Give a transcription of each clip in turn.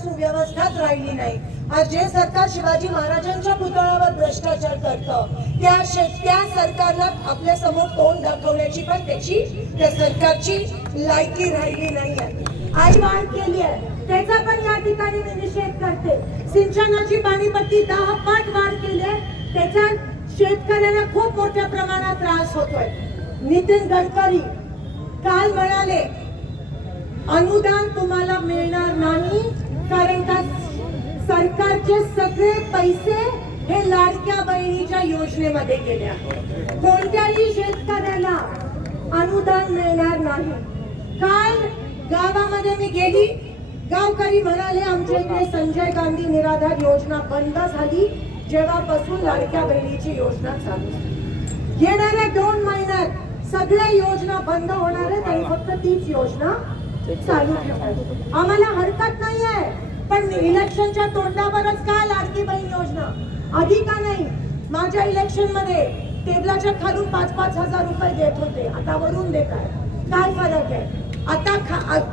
सुव्यवस्थाच राहिली नाही। आज जे सरकार शिवाजी महाराजांच्या पुतळ्यावर भ्रष्टाचार करतं त्या सरकारला आपल्या समोर तोंड दाखवण्याची पण त्या सरकारची लायकी राहिली नाहीये। आई वाढ केली आहे त्याचा पण या ठिकाणी मी निषेध करते। सिंचनाची पाणीपट्टी 10 पट वाढ केली आहे त्याचा शेतकऱ्यांना खूप मोठ्या प्रमाणात त्रास होतोय। नितीन गडकरी काल म्हणाले अनुदान तुम्हाला मिळणार नाही कारण का सरकारचे सगळे पैसे हे लाडक्या बहिणीच्या योजनेमध्ये गेले आहेत। कोणत्याही शेतकऱ्याला अनुदान मिळणार नाही। काल गावामध्ये मी गेली गावकरी म्हणाले आमच्या इकडे संजय गांधी निराधार योजना बंद झाली जेव्हापासून लाडक्या बहिणीची योजना चालू झाली। येणाऱ्या 2 महिन्यात सगळ्या योजना बंद होणार आहेत आणि फक्त तीच योजना चालू ठेवायची। आम्हाला हरकत नाहीये पण इलेक्शनच्या तोंडावरच का लाडकी बहीण योजना आधी का नाही? माझ्या इलेक्शन मध्ये टेबलाच्या खालून 5-5 हजार रुपये देत होते आता वरून देत आहे। काय फरक आहे? आता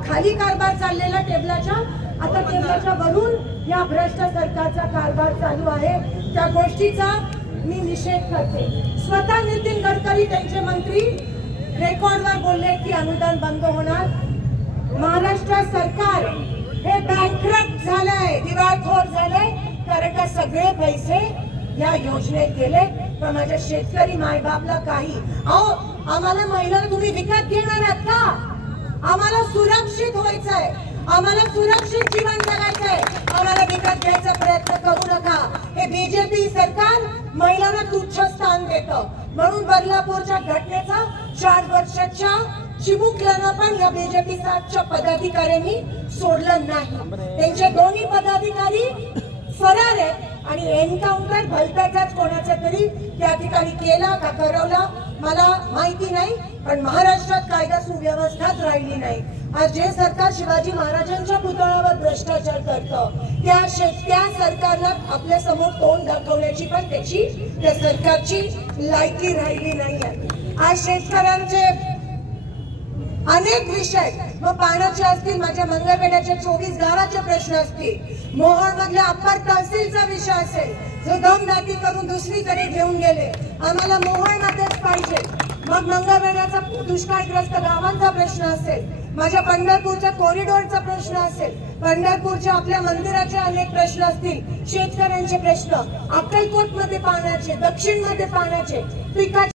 खाली कारभार चाललेला टेबलाच्या आता टेबलाच्या वरून या भ्रष्ट सरकारचा कारभार चालू आहे। त्या गोष्टीचा मी निषेध करते। स्वतः नितीन गडकरी त्यांचे मंत्री रेकॉर्डवर बोलले की अनुदान बंद होणार। महाराष्ट्र सरकार हे बँकरप्ट झालंय दिवाळखोर झालंय कारण का सगळे पैसे या योजनेत गेले पण माझ्या शेतकरी मायबापला काही आम्हाला महिलांना तुम्ही विकत घेणार आहात का? आम्हाला सुरक्षित व्हायचंय आम्हाला सुरक्षित जीवन जगायचंय आम्हाला विकत घ्यायचा प्रयत्न करू नका। हे बीजेपी सरकार महिलांना तुच्छ स्थान देतं म्हणून बदलापूरच्या घटनेचा 4 वर्षाच्या चिमुकल्यानं पण या बीजेपीच्या पदाधिकाऱ्यांनी सोडलं नाही। त्यांचे दोन्ही पदाधिकारी फरार आहेत आणि एन्काउंटर भलत्याचाच कोणाचा तरी त्या ठिकाणी केला का करवला मला माहिती नाही पण महाराष्ट्रात कायदा सुव्यवस्थाच राहिली नाही। आज जे सरकार शिवाजी महाराजांच्या पुतळ्यावर भ्रष्टाचार करतं त्या सरकारला आपल्या समोर तोंड दाखवण्याची पण त्या सरकारची लायकी राहिली नाहीये। आज शेतकऱ्यांचे अनेक विषय मग पाण्याचे असतील माझ्या मंगळवेढ्याच्या 24 गावाचे प्रश्न असतील मोहोळ मधल्या अप्पर तहसीलचा विषय असेल जो दमदाटी करून दुसरीकडे घेऊन गेले आम्हाला मोहोळ मध्येच पाहिजे। मग मंगळवेढ्याचा दुष्काळग्रस्त गावांचा प्रश्न असेल माझ्या पंढरपूरच्या कॉरिडॉरचा प्रश्न असेल पंढरपूरच्या आपल्या मंदिराचे अनेक प्रश्न असतील शेतकऱ्यांचे प्रश्न अक्कलकोट मध्ये पाण्याचे दक्षिण मध्ये पाण्याचे पिकाचे